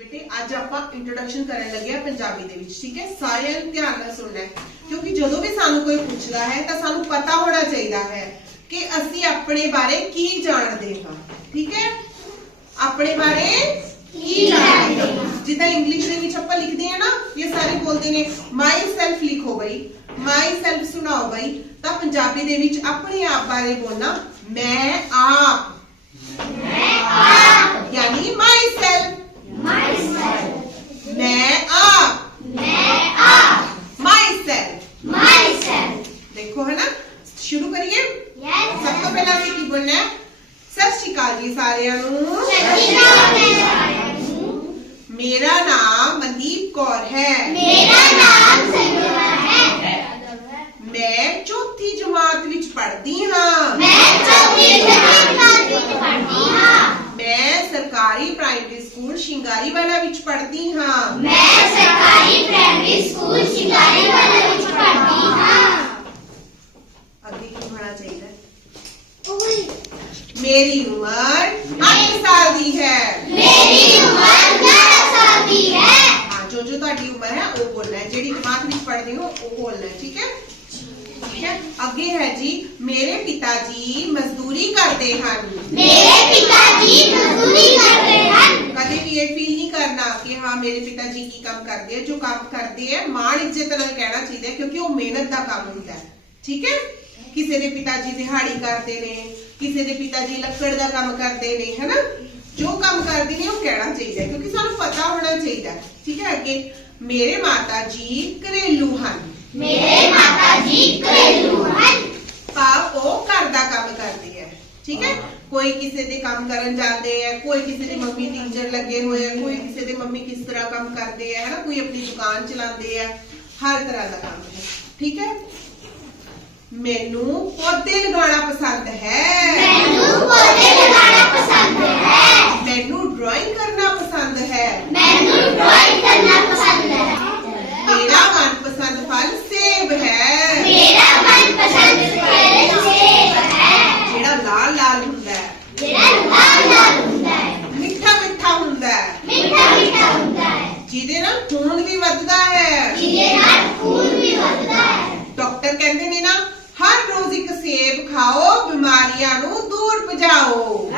ਬੇਟੇ, ਅੱਜ ਆਪਾਂ ਇੰਟਰੋਡਕਸ਼ਨ ਕਰਨ ਲੱਗੇ ਆ ਪੰਜਾਬੀ ਦੇ ਵਿੱਚ, ਠੀਕ ਹੈ? ਸਾਰਿਆਂ ਨੂੰ ਧਿਆਨ ਨਾਲ ਸੁਣਨਾ ਹੈ, ਕਿਉਂਕਿ ਜਦੋਂ ਵੀ ਸਾਨੂੰ ਕੋਈ ਪੁੱਛਦਾ ਹੈ, ਤਾਂ ਸਾਨੂੰ ਪਤਾ ਹੋਣਾ ਚਾਹੀਦਾ ਹੈ ਕਿ ਅਸੀਂ ਆਪਣੇ ਬਾਰੇ ਕੀ ਜਾਣਦੇ ਹਾਂ, ਠੀਕ ਹੈ? ਆਪਣੇ ਬਾਰੇ ਕੀ ਜਾਣਦੇ ਹਾਂ? ਜਿੱਦਾਂ ਇੰਗਲਿਸ਼ ਦੇ ਵਿੱਚ ਆਪਾਂ ਲਿਖਦੇ ਆ ਨਾ, ਇਹ ਸਾਰੇ ਬੋਲਦੇ ਨੇ ਮਾਈ ਸੈਲਫ ਲਿਖੋ ਬਈ ਮਾਈ ਸੈਲਫ ਸੁਣਾਓ ਬਈ। ਤਾਂ ਪੰਜਾਬੀ ਦੇ ਵਿੱਚ ਆਪਣੇ ਆਪ ਬਾਰੇ ਬੋਲਣਾ, ਮੈਂ ਆਪ। ਯਾਨੀ ਤੋਂ ਪਹਿਲਾਂ ਅਸੀਂ ਕੀ ਬੋਲਣਾ ਹੈ ਸਤਿ ਸ਼੍ਰੀ ਅਕਾਲ ਜੀ ਸਾਰਿਆਂ ਨੂੰ ਮੇਰਾ ਨਾਮ ਮਨਦੀਪ ਕੌਰ ਹੈ ਮੈਂ ਚੌਥੀ ਜਮਾਤ ਵਿੱਚ ਪੜ੍ਹਦੀ ਹਾਂ ਮੈਂ ਸਰਕਾਰੀ ਪ੍ਰਾਇਮਰੀ ਸਕੂਲ ਸ਼ਿੰਗਾਰੀ ਵਾਲਾ ਵਿੱਚ ਪੜ੍ਹਦੀ ਹਾਂ ਮੈਂ ਸਰਕਾਰੀ ਪ੍ਰਾਇਮਰੀ ਸਕੂਲ ਸ਼ਿਕਾਰੀ ਵਾਲਾ ਵਿੱਚ ਪੜ੍ਹਦੀ ਹਾਂ ਅੱਗੇ ਕੀ ਹੋਣਾ ਚਾਹੀਦਾ ਹੈ? ਮੇਰੀ ਉਮਰ 8 ਸਾਲ ਦੀ ਹੈ ਮੇਰੀ ਉਮਰ 11 ਸਾਲ ਦੀ ਹੈ ਹਾਂ ਜੋ ਜੋ ਤੁਹਾਡੀ ਉਮਰ ਹੈ ਉਹ ਬੋਲਣਾ ਹੈ ਜਿਹੜੀ ਜਮਾਤ ਵਿੱਚ ਪੜ੍ਹਦੇ ਹੋ ਉਹ ਬੋਲਣਾ ਹੈ ਠੀਕ ਹੈ ਠੀਕ ਹੈ ਅੱਗੇ ਹੈ ਜੀ ਮੇਰੇ ਪਿਤਾ ਜੀ ਮਜ਼ਦੂਰੀ ਕਰਦੇ ਹਨ ਮੇਰੇ ਪਿਤਾ ਜੀ ਮਜ਼ਦੂਰੀ ਕਰਦੇ ਹਨ ਕਦੇ ਵੀ ਇਹ ਫੀਲ ਨਹੀਂ ਕਰਨਾ ਕਿ ਹਾਂ ਮੇਰੇ ਪਿਤਾ ਜੀ ਕੀ ਕੰਮ ਕਰਦੇ ਆ ਜੋ ਕੰਮ ਕਰਦੇ ਆ ਮਾਣ ਇੱਜ਼ਤ ਨਾਲ ਕਹਿਣਾ ਚਾਹੀਦਾ ਹੈ ਕਿਉਂਕਿ ਉਹ ਮਿਹਨਤ ਦਾ ਕੰਮ ਹੁੰਦਾ ਹੈ ਠੀਕ ਹੈ ਕਿਸੇ ਦੇ ਪਿਤਾ ਜੀ ਦਿਹਾੜੀ ਕਰਦੇ ਨੇ ਕਿਸੇ ਦੇ ਪਿਤਾ ਜੀ ਲੱਕੜ ਦਾ ਕੰਮ ਕਰਦੇ ਨੇ ਹੈਨਾ ਜੋ ਕੰਮ ਕਰਦੇ ਨੇ ਉਹ ਕਹਿਣਾ ਚਾਹੀਦਾ ਹੈ ਕਿਉਂਕਿ ਸਾਨੂੰ ਪਤਾ ਹੋਣਾ ਚਾਹੀਦਾ ਹੈ। ਠੀਕ ਹੈ ਅੱਗੇ ਮੇਰੇ ਮਾਤਾ ਜੀ ਘਰੇਲੂ ਹਨ ਮੇਰੇ ਮਾਤਾ ਜੀ ਘਰੇਲੂ ਹਨ ਭਾਵ ਉਹ ਘਰ ਦਾ ਕੰਮ ਕਰਦੇ ਹੈ ਠੀਕ ਹੈ ਕੋਈ ਕਿਸੇ ਦੇ ਕੰਮ ਕਰਨ ਜਾਂਦੇ ਹੈ ਕੋਈ ਕਿਸੇ ਦੀ ਮੰਮੀ ਟੀਚਰ ਲੱਗੇ ਹੋਏ ਹੈ ਕੋਈ ਕਿਸੇ ਦੇ ਮੰਮੀ ਕਿਸ ਤਰ੍ਹਾਂ ਕੰਮ ਕਰਦੇ ਹੈ ਹਨਾ ਕੋਈ ਆਪਣੀ ਦੁਕਾਨ ਚਲਾਉਂਦੇ ਹੈ ਹਰ ਤਰ੍ਹਾਂ ਦਾ ਕੰਮ ਹੈ ਠੀਕ ਹੈ ਮੈਨੂੰ ਪੌਦੇ ਲਗਾਉਣਾ ਪਸੰਦ ਹੈ। ਮੈਨੂੰ આજ્ઞાનું દૂર પજાવો.